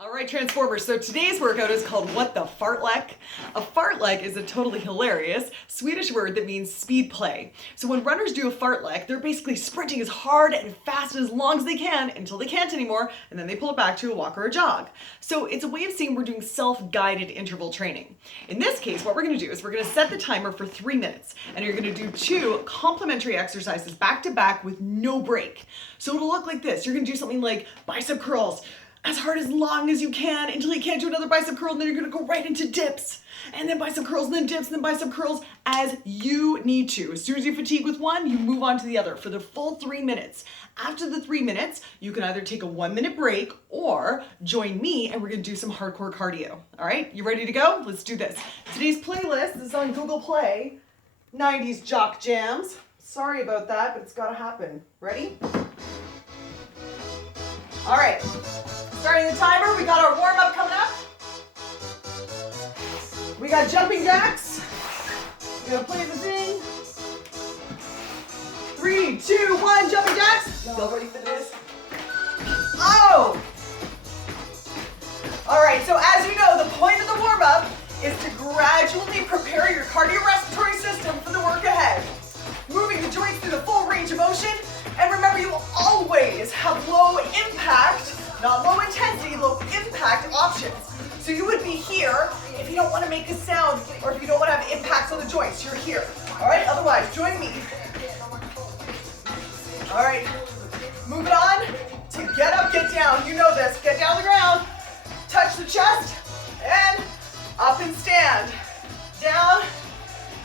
All right, Transformers, so today's workout is called What the Fartlek? A fartlek is a totally hilarious Swedish word that means speed play. So when runners do a fartlek, they're basically sprinting as hard and fast and as long as they can until they can't anymore, and then they pull it back to a walk or a jog. So it's a way of saying we're doing self-guided interval training. In this case, what we're gonna do is we're gonna set the timer for 3 minutes, and you're gonna do 2 complementary exercises back to back with no break. So it'll look like this. You're gonna do something like bicep curls, as hard as long as you can until you can't do another bicep curl, and then you're gonna go right into dips, and then bicep curls, and then dips, and then bicep curls as you need to. As soon as you fatigue with one, you move on to the other for the full 3 minutes. After the 3 minutes, you can either take a 1-minute break or join me and we're gonna do some hardcore cardio. All right, you ready to go? Let's do this. Today's playlist is on Google Play, 90s jock jams. Sorry about that, but it's gotta happen. Ready? All right. Starting the timer, we got our warm-up coming up. We got jumping jacks. We're gonna play the thing. 3, 2, 1, jumping jacks. Y'all ready for this? Oh! All right, so as you know, the point of the warm-up is to gradually prepare your cardiorespiratory system for the work ahead. Moving the joints through the full range of motion. And remember, you will always have low impact, not low intensity, low impact options. So you would be here if you don't want to make a sound or if you don't want to have impacts on the joints, you're here. All right, otherwise, join me. All right, moving on to get up, get down. You know this, get down on the ground, touch the chest, and up and stand. Down,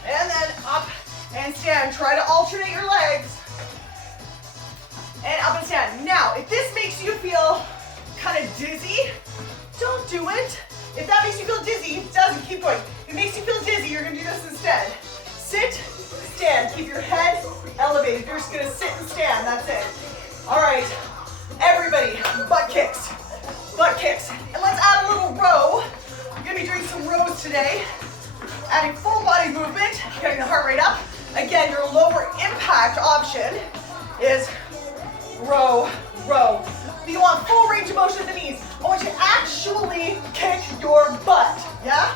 and then up and stand. Try to alternate your legs. And up and stand. Now, if this makes you feel kind of dizzy, don't do it. If that makes you feel dizzy, it doesn't, keep going. If it makes you feel dizzy, you're gonna do this instead. Sit, stand, keep your head elevated. You're just gonna sit and stand, that's it. All right, everybody, butt kicks, butt kicks. And let's add a little row. We're gonna be doing some rows today. Adding full body movement, getting the heart rate up. Again, your lower impact option is row, row. If you want full range of motion at the knees, I want you to actually kick your butt, yeah?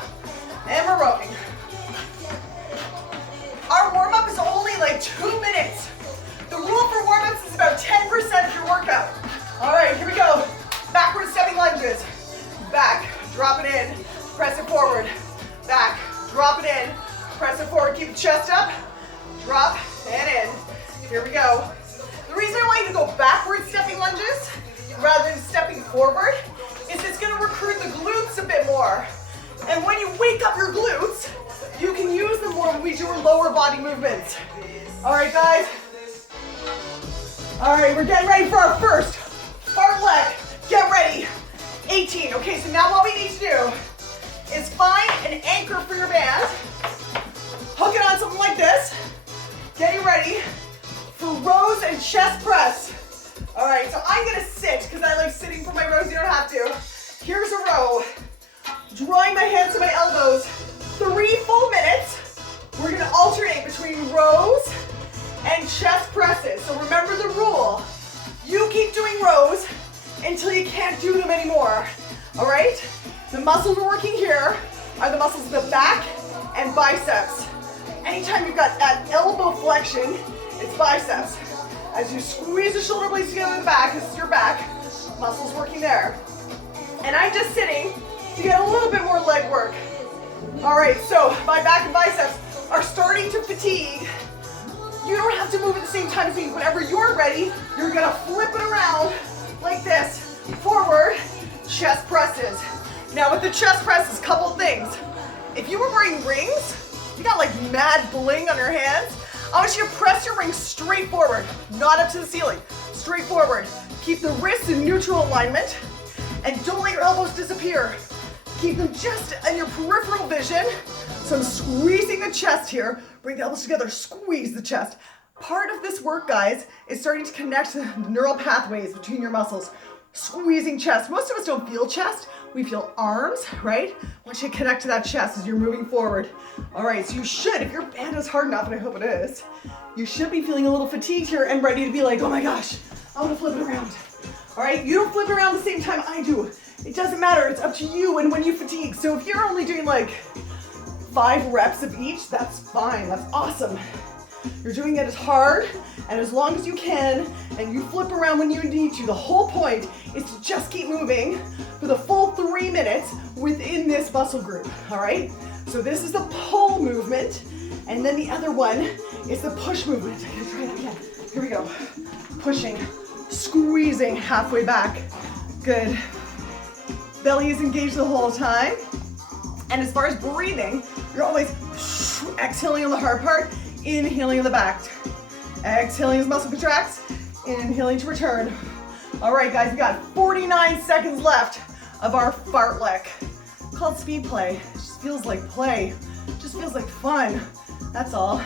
And we're rowing. Our warm-up is only like 2 minutes. The rule for warm-ups is about 10% of your workout. All right, here we go. Backward stepping lunges. Back, drop it in, press it forward. Back, drop it in, press it forward. Keep the chest up, drop, and in. Here we go. The reason I want you to go backward stepping lunges rather than stepping forward is it's gonna recruit the glutes a bit more. And when you wake up your glutes, you can use them more when we do our lower body movements. All right, guys. All right, we're getting ready for our first fartlek. Get ready. 18. Okay, so now what we need to do is find an anchor for your band. Hook it on something like this. Getting ready for rows and chest press. All right, so I'm gonna sit because I like sitting for my rows. You don't have to. Here's a row. Drawing my hands to my elbows. 3 full minutes. We're gonna alternate between rows and chest presses. So remember the rule. You keep doing rows until you can't do them anymore. All right? The muscles we're working here are the muscles of the back and biceps. Anytime you've got that elbow flexion, it's biceps. As you squeeze the shoulder blades together in the back, this is your back, muscles working there. And I'm just sitting to get a little bit more leg work. All right, so my back and biceps are starting to fatigue. You don't have to move at the same time as me. Whenever you're ready, you're gonna flip it around like this, forward, chest presses. Now with the chest presses, couple things. If you were wearing rings, you got like mad bling on your hands, I want you to press your rings straight forward, not up to the ceiling, straight forward. Keep the wrists in neutral alignment and don't let your elbows disappear. Keep them just in your peripheral vision. So I'm squeezing the chest here. Bring the elbows together, squeeze the chest. Part of this work, guys, is starting to connect the neural pathways between your muscles. Squeezing chest. Most of us don't feel chest. We feel arms, right? I want you to connect to that chest as you're moving forward. All right, so you should, if your band is hard enough, and I hope it is, you should be feeling a little fatigued here and ready to be like, oh my gosh, I want to flip it around. All right, you don't flip around the same time I do. It doesn't matter, it's up to you and when you fatigue. So if you're only doing like 5 reps of each, that's fine, that's awesome. You're doing it as hard and as long as you can, and you flip around when you need to. The whole point is to just keep moving for the full 3 minutes within this muscle group, all right? So this is the pull movement, and then the other one is the push movement. I'm gonna try it again. Here we go. Pushing, squeezing halfway back. Good. Belly is engaged the whole time. And as far as breathing, you're always exhaling on the hard part, inhaling on the back. Exhaling as muscle contracts, inhaling to return. All right, guys, we got 49 seconds left of our fartlek. Called speed play. It just feels like play. It just feels like fun. That's all.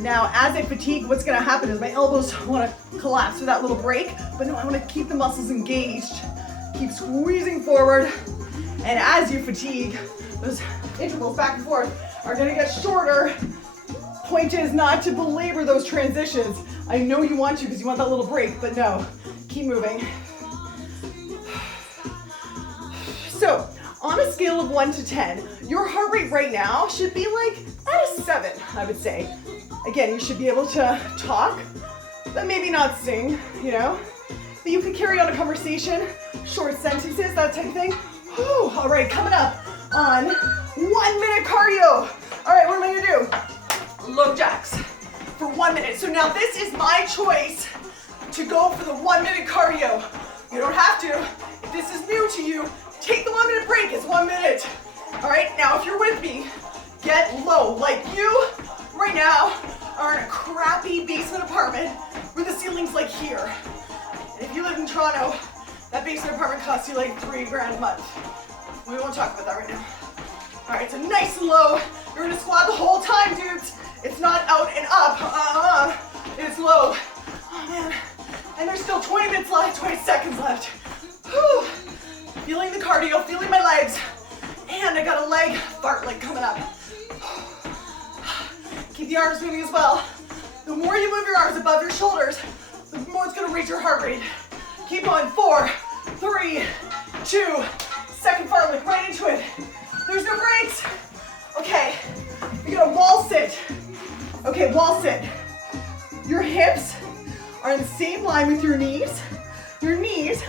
Now, as I fatigue, what's gonna happen is my elbows wanna collapse with that little break, but no, I wanna keep the muscles engaged. Keep squeezing forward. And as you fatigue, those intervals back and forth are gonna get shorter. Point is not to belabor those transitions. I know you want to because you want that little break, but no, keep moving. So, on a scale of 1 to 10, your heart rate right now should be like at a 7, I would say. Again, you should be able to talk, but maybe not sing, you know? But you can carry on a conversation, short sentences, that type of thing. Whew. All right, coming up on 1 minute cardio. All right, what am I gonna do? Low jacks for 1 minute. So now this is my choice to go for the 1 minute cardio. You don't have to. If this is new to you, take the 1 minute break. It's 1 minute. All right, now if you're with me, get low. Like you right now are in a crappy basement apartment where the ceiling's like here. And if you live in Toronto, that basement apartment costs you like $3 grand a month. We won't talk about that right now. All right, so nice and low. You're gonna squat the whole time, dudes. It's not out and up, it's low. Oh man, and there's still 20 minutes left, 20 seconds left. Whew. Feeling the cardio, feeling my legs. And I got a leg fartlek coming up. Keep the arms moving as well. The more you move your arms above your shoulders, the more it's gonna raise your heart rate. Keep going, 4, 3, 2, second fartlek, right into it. There's no breaks. Okay, you're gonna wall sit. Okay, wall sit. Your hips are in the same line with your knees. Your knees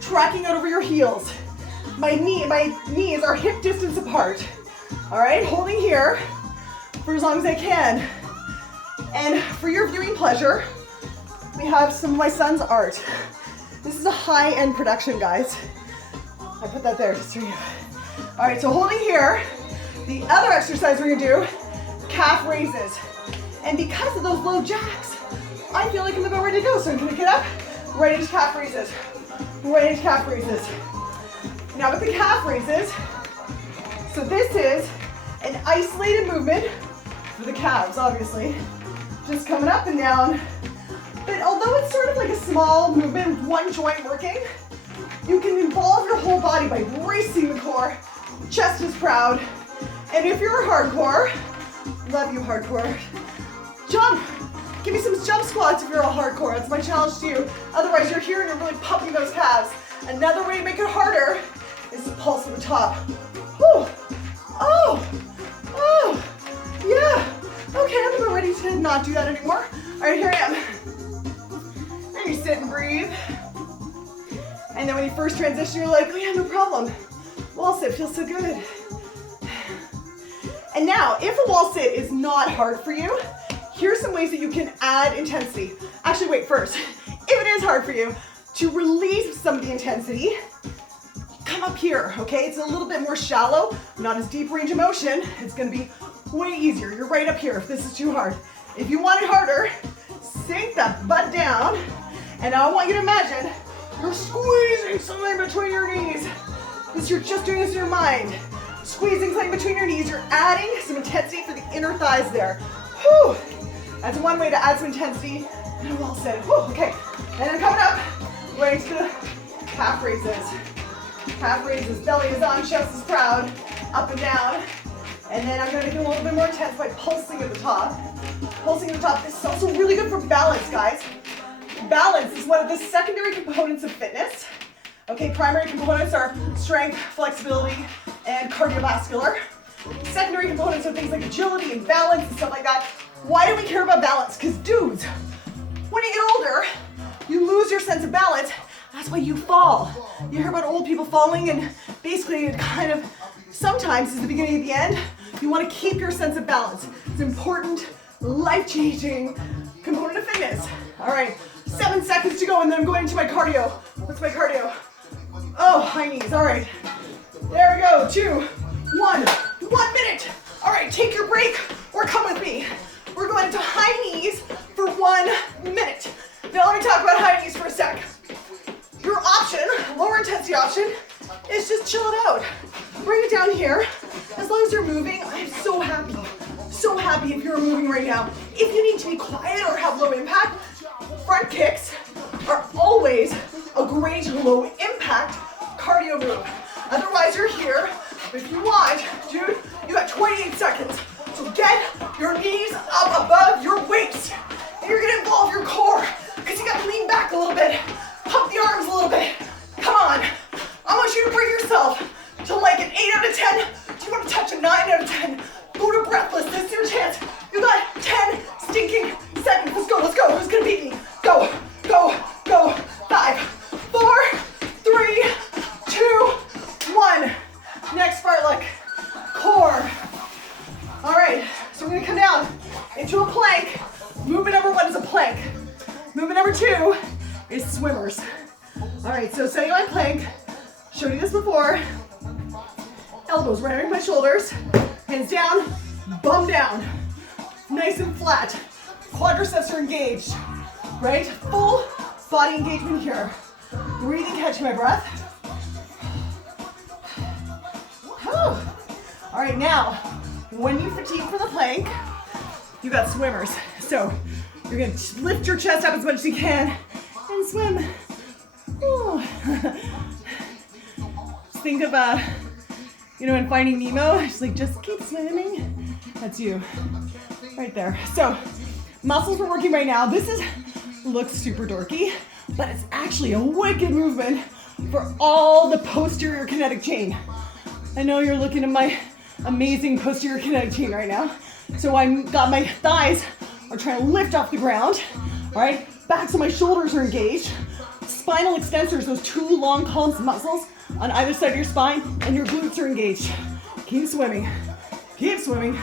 tracking out over your heels. My knees are hip distance apart. All right, holding here for as long as I can. And for your viewing pleasure, we have some of my son's art. This is a high-end production, guys. I put that there just for you. All right, so holding here, the other exercise we're gonna do, calf raises. And because of those low jacks, I feel like I'm about ready to go. So I'm gonna get up, right into calf raises, right into calf raises. Now with the calf raises, so this is an isolated movement for the calves, obviously. Just coming up and down. But although it's sort of like a small movement with one joint working, you can involve your whole body by bracing the core. Chest is proud. And if you're hardcore, love you hardcore, jump. Give me some jump squats if you're all hardcore. That's my challenge to you. Otherwise, you're here and you're really pumping those calves. Another way to make it harder is to pulse at the top. Whew. Oh, oh, yeah. Okay, I'm about ready to not do that anymore. All right, here I am. And you sit and breathe. And then when you first transition, you're like, oh yeah, no problem. Wall sit feels so good. And now, if a wall sit is not hard for you, here's some ways that you can add intensity. Actually, wait, first, if it is hard for you, to release some of the intensity, come up here, okay? It's a little bit more shallow, not as deep range of motion. It's gonna be way easier. You're right up here if this is too hard. If you want it harder, sink that butt down, and now I want you to imagine you're squeezing something between your knees. You're just doing this in your mind. Squeezing something between your knees, you're adding some intensity for the inner thighs there. Whew. That's one way to add some intensity in a wall sit. Whew. Okay, and then coming up, right to the calf raises. Calf raises, belly is on, chest is proud, up and down. And then I'm gonna make it a little bit more intense by pulsing at the top. Pulsing at the top, this is also really good for balance, guys. balance is one of the secondary components of fitness. Okay, primary components are strength, flexibility, and cardiovascular. Secondary components are things like agility and balance and stuff like that. Why do we care about balance? Because dudes, when you get older, you lose your sense of balance. That's why you fall. You hear about old people falling, and basically it kind of sometimes is the beginning of the end. You want to keep your sense of balance. It's an important, life-changing component of fitness. All right, 7 seconds to go, and then I'm going into my cardio. What's my cardio? Oh, high knees. All right. There we go. 2, 1. 1 minute. All right, take your break or come with me. We're going into high knees for 1 minute. Now let me talk about high knees for a sec. Your option, lower intensity option, is just chill it out. Bring it down here. As long as you're moving, I'm so happy. So happy if you're moving right now. If you need to be quiet or have low impact, front kicks are always a great low impact cardio move. Otherwise, you're here. If you want, dude, you got 28 seconds. So get your knees up above your waist. And you're gonna involve your core, because you gotta lean back a little bit. Pump the arms a little bit. Come on. I want you to bring yourself to like an 8 out of 10. Do you want to touch a 9 out of 10? Go to breathless. This is your chance. You got 10 stinking seconds. Let's go. Let's go. Who's gonna beat me? Go. Go. Go. 5, 4, 3, 2, 1. Next fartlek. Core. All right. So we're gonna come down into a plank. Movement number 1 is a plank. Movement number 2 is swimmers. All right, so setting on plank. Showed you this before. Elbows right under my shoulders. Hands down, bum down. Nice and flat. Quadriceps are engaged, right? Full body engagement here. Breathing, catching my breath. All right, now, when you fatigue for the plank, you got swimmers. So you're gonna lift your chest up as much as you can and swim. Think of, in Finding Nemo, it's like, just keep swimming. That's you, right there. So, muscles we're working right now. This looks super dorky, but it's actually a wicked movement for all the posterior kinetic chain. I know you're looking at my amazing posterior kinetic chain right now. So I got my thighs are trying to lift off the ground, all right? Backs of my shoulders are engaged. Spinal extensors, those 2 long columns of muscles on either side of your spine, and your glutes are engaged. Keep swimming. Keep swimming.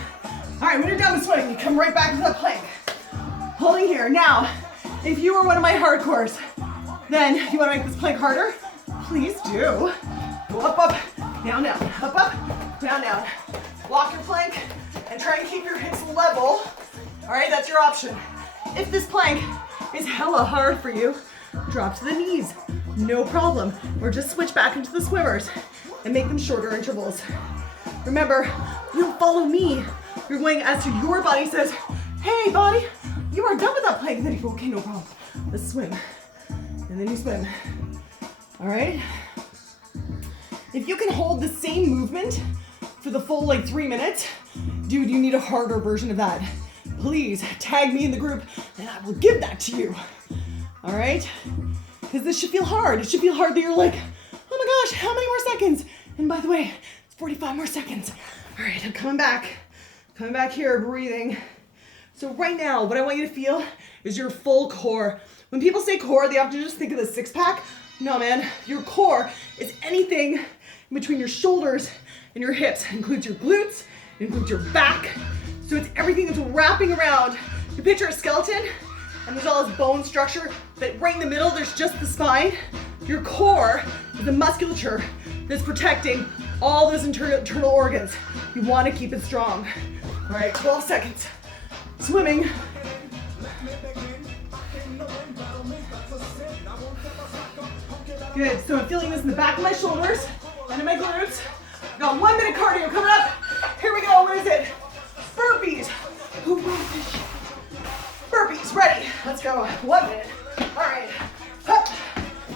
All right, when you're done with swimming, you come right back to that plank. Holding here. Now, if you were one of my hardcores, then you want to make this plank harder? Please do. Go up, up, down, down, up, up, down, down. Lock your plank and try and keep your hips level. All right, that's your option. If this plank is hella hard for you, drop to the knees, no problem. Or just switch back into the swimmers and make them shorter intervals. Remember, you don't follow me. You're going as to your body says, hey body, you are done with that plank. And then you go, okay, no problem. Let's swim. And then you swim. All right? If you can hold the same movement for the full 3 minutes, dude, you need a harder version of that. Please tag me in the group and I will give that to you. All right? Because this should feel hard. It should feel hard that you're like, oh my gosh, how many more seconds? And by the way, it's 45 more seconds. All right, I'm coming back. Coming back here, breathing. So right now, what I want you to feel is your full core. When people say core, they often just think of the 6-pack. No, man, your core is anything in between your shoulders and your hips. It includes your glutes, it includes your back. So it's everything that's wrapping around. You picture a skeleton, and there's all this bone structure, but right in the middle, there's just the spine. Your core is the musculature that's protecting all those internal organs. You want to keep it strong. All right, 12 seconds. Swimming. Good, so I'm feeling this in the back of my shoulders and in my glutes. Got 1 minute cardio coming up. Here we go, what is it? Burpees. Burpees, ready. Let's go, 1 minute. All right, up.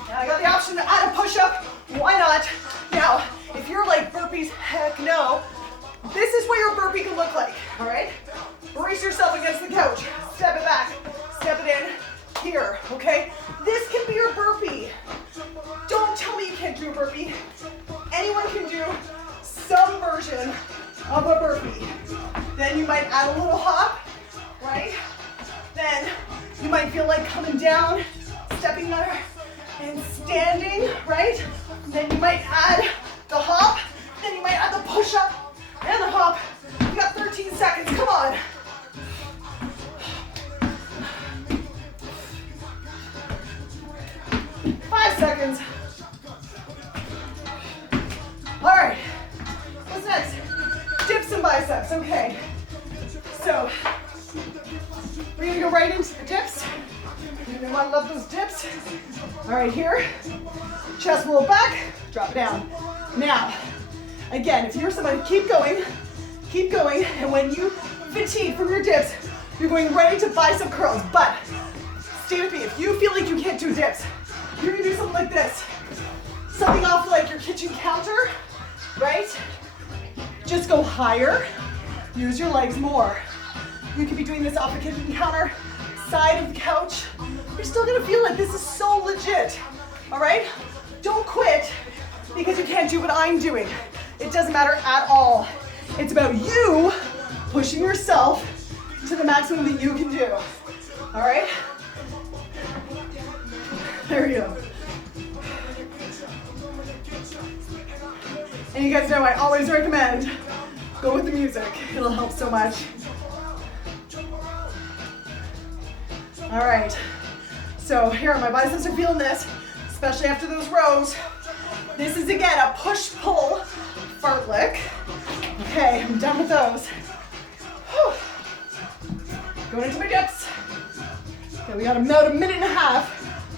Now I got the option to add a push-up. Why not? Now, if you're like burpees, heck no, this is what your burpee can look like, all right? Brace yourself against the couch. Step it back, step it in, here, okay? anyone can do some version of a burpee. Then you might add a little hop, right? Then you might feel like coming down, stepping there, and standing, right? Then you might add the hop, then you might add the push-up and the hop. You got 13 seconds, come on. Five seconds. All right, what's next? Dips and biceps, okay. So, we're gonna go right into the dips. You're gonna wanna love those dips. All right, here, chest roll back, drop it down. Now, again, if you're somebody, keep going, and when you fatigue from your dips, you're going right into bicep curls, but stay with me. If you feel like you can't do dips, you're gonna do something like this. Something off like your kitchen counter, right? Just go higher, use your legs more. You could be doing this off the kitchen counter, side of the couch. You're still gonna feel like this is so legit, all right? Don't quit because you can't do what I'm doing. It doesn't matter at all. It's about you pushing yourself to the maximum that you can do, all right? There you go. And you guys know I always recommend go with the music. It'll help so much. All right. So here, my biceps are feeling this, especially after those rows. This is again a push-pull fartlek. Okay, I'm done with those. Whew. Going into my dips. Okay, we got about a minute and a half.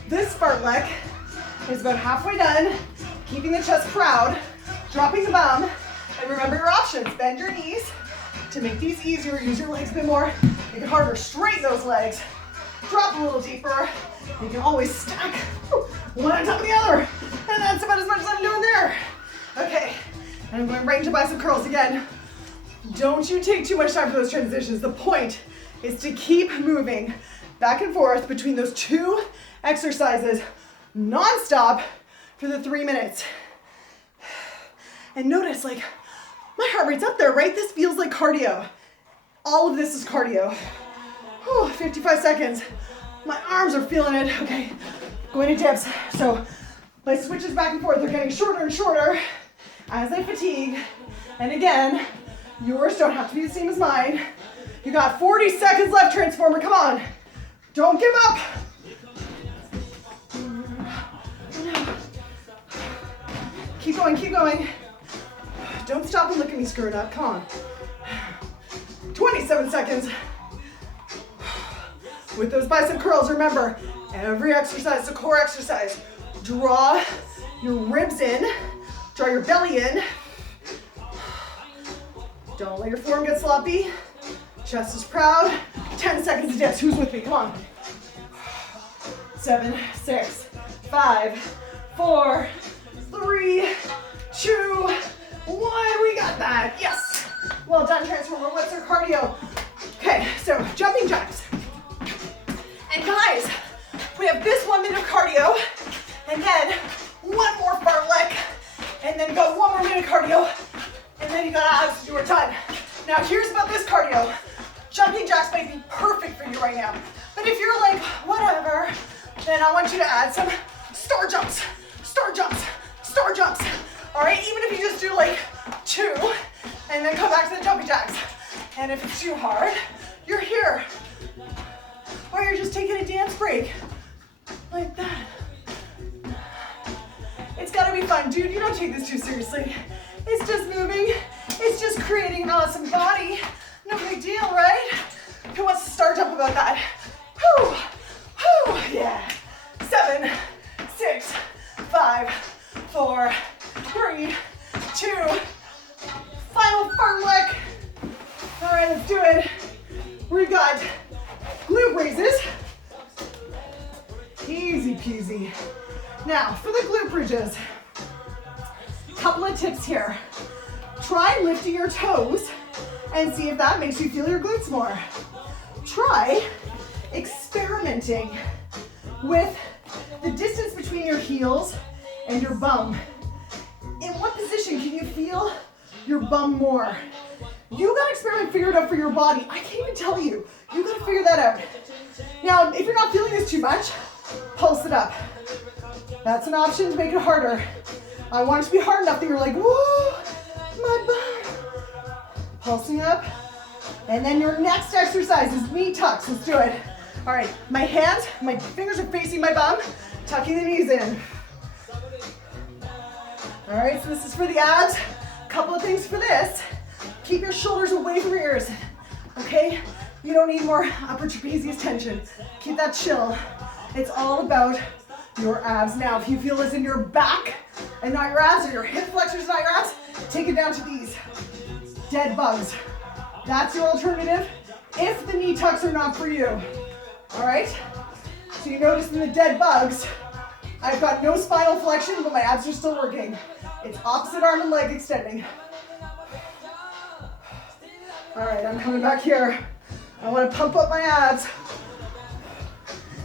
This fartlek is about halfway done. Keeping the chest proud, dropping the bum, and remember your options. Bend your knees to make these easier. Use your legs a bit more. Make it harder. Straighten those legs. Drop a little deeper. You can always stack one on top of the other. And that's about as much as I'm doing there. Okay, and I'm going right into bicep curls again. Don't you take too much time for those transitions. The point is to keep moving back and forth between those two exercises non-stop for the 3 minutes. And notice, like, my heart rate's up there, right? This feels like cardio. All of this is cardio. Whew, 55 seconds. My arms are feeling it. Okay, going to dips. So my switches back and forth are getting shorter and shorter as I fatigue. And again, yours don't have to be the same as mine. You got 40 seconds left, Transformer. Come on. Don't give up. Keep going, keep going. Don't stop and look at me screwing up. Come on. 27 seconds. With those bicep curls, remember, every exercise is a core exercise. Draw your ribs in, draw your belly in. Don't let your forearm get sloppy. Chest is proud. 10 seconds of dips. Who's with me? Come on. 7, 6, 5, 4, 3, 2, 1. We got that. Yes. Well done, Transformer. What's our cardio? Okay, so jumping jacks. And guys, we have this 1 minute of cardio, and then one more fartlek, and then go 1 more minute of cardio, and then you got abs, you are done. Now here's about this cardio. Jumping jacks might be perfect for you right now, but if you're like, whatever, then I want you to add some star jumps, star jumps, star jumps. All right, even if you just do like 2, and then come back to the jumping jacks. And if it's too hard, you're here. Or you're just taking a dance break, like that. It's gotta be fun. Dude, you don't take this too seriously. It's just moving. It's just creating an awesome body. No big deal, right? Who wants to start up about that? Whew, whew, yeah. 7, 6, 5, 4, 3, 2, final fartlek. All right, let's do it. We've got glute raises. Easy peasy. Now, for the glute bridges, couple of tips here. Try lifting your toes and see if that makes you feel your glutes more. Try experimenting with the distance between your heels and your bum. bum more. You gotta experiment, figure it out for your body. I can't even tell you. You gotta figure that out. Now, if you're not feeling this too much, pulse it up. That's an option to make it harder. I want it to be hard enough that you're like, whoa, my bum. Pulsing up. And then your next exercise is knee tucks. Let's do it. All right, my hands, my fingers are facing my bum, tucking the knees in. All right, so this is for the abs. Couple of things for this. Keep your shoulders away from your ears, okay? You don't need more upper trapezius tension. Keep that chill. It's all about your abs. Now, if you feel this in your back and not your abs, or your hip flexors, not your abs, take it down to these dead bugs. That's your alternative if the knee tucks are not for you. All right? So you notice in the dead bugs, I've got no spinal flexion, but my abs are still working. It's opposite arm and leg extending. All right, I'm coming back here. I want to pump up my abs.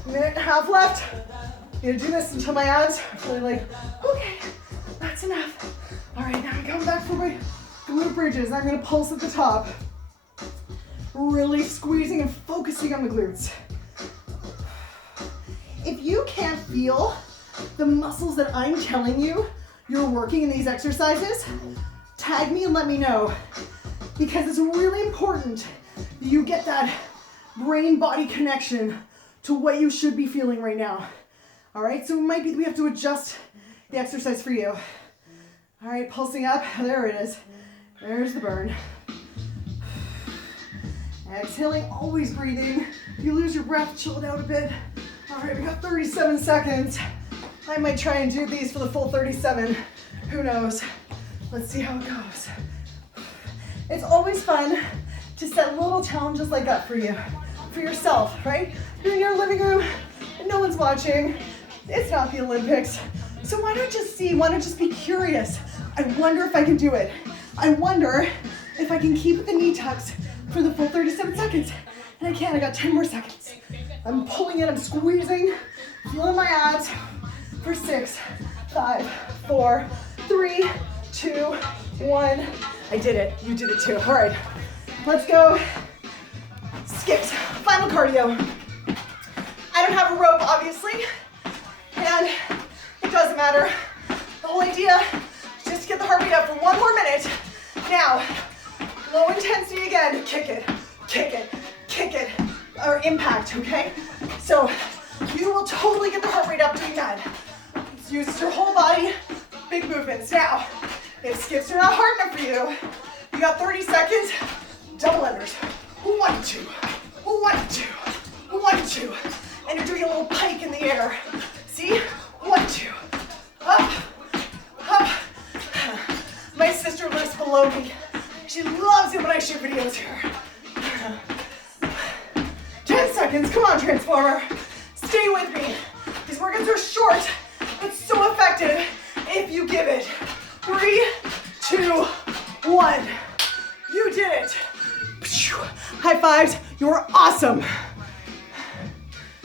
Minute and a half left. I'm gonna do this until my abs are really like, okay, that's enough. All right, now I'm coming back for my glute bridges. I'm gonna pulse at the top. Really squeezing and focusing on the glutes. If you can't feel the muscles that I'm telling you you're working in these exercises, tag me and let me know. Because it's really important that you get that brain-body connection to what you should be feeling right now. All right, so it might be that we have to adjust the exercise for you. All right, pulsing up, there it is. There's the burn. Exhaling, always breathing. If you lose your breath, chill it out a bit. All right, we got 37 seconds. I might try and do these for the full 37. Who knows? Let's see how it goes. It's always fun to set little challenges like that for you, for yourself, right? You're in your living room and no one's watching. It's not the Olympics. So why not just see, why not just be curious? I wonder if I can do it. I wonder if I can keep the knee tucks for the full 37 seconds. And I can, I got 10 more seconds. I'm pulling it, I'm squeezing, feeling my abs for 6, 5, 4, 3, 2, 1. I did it, you did it too. All right, let's go. Skips, final cardio. I don't have a rope, obviously, and it doesn't matter. The whole idea is just to get the heart rate up for 1 more minute. Now, low intensity again, kick it, kick it, kick it, or impact, okay? So you will totally get the heart rate up doing that. Use your whole body, big movements. Now, if skips are not hard enough for you, you got 30 seconds, double unders. 1, 2, 1, 2, 1, 2. And you're doing a little pike in the air. See? 1, 2, up, up. My sister lives below me. She loves it when I shoot videos here. 10 seconds, come on, Transformer. Stay with me. These workouts are short, but so effective if you give it. 3, 2, 1. You did it. High fives, you're awesome.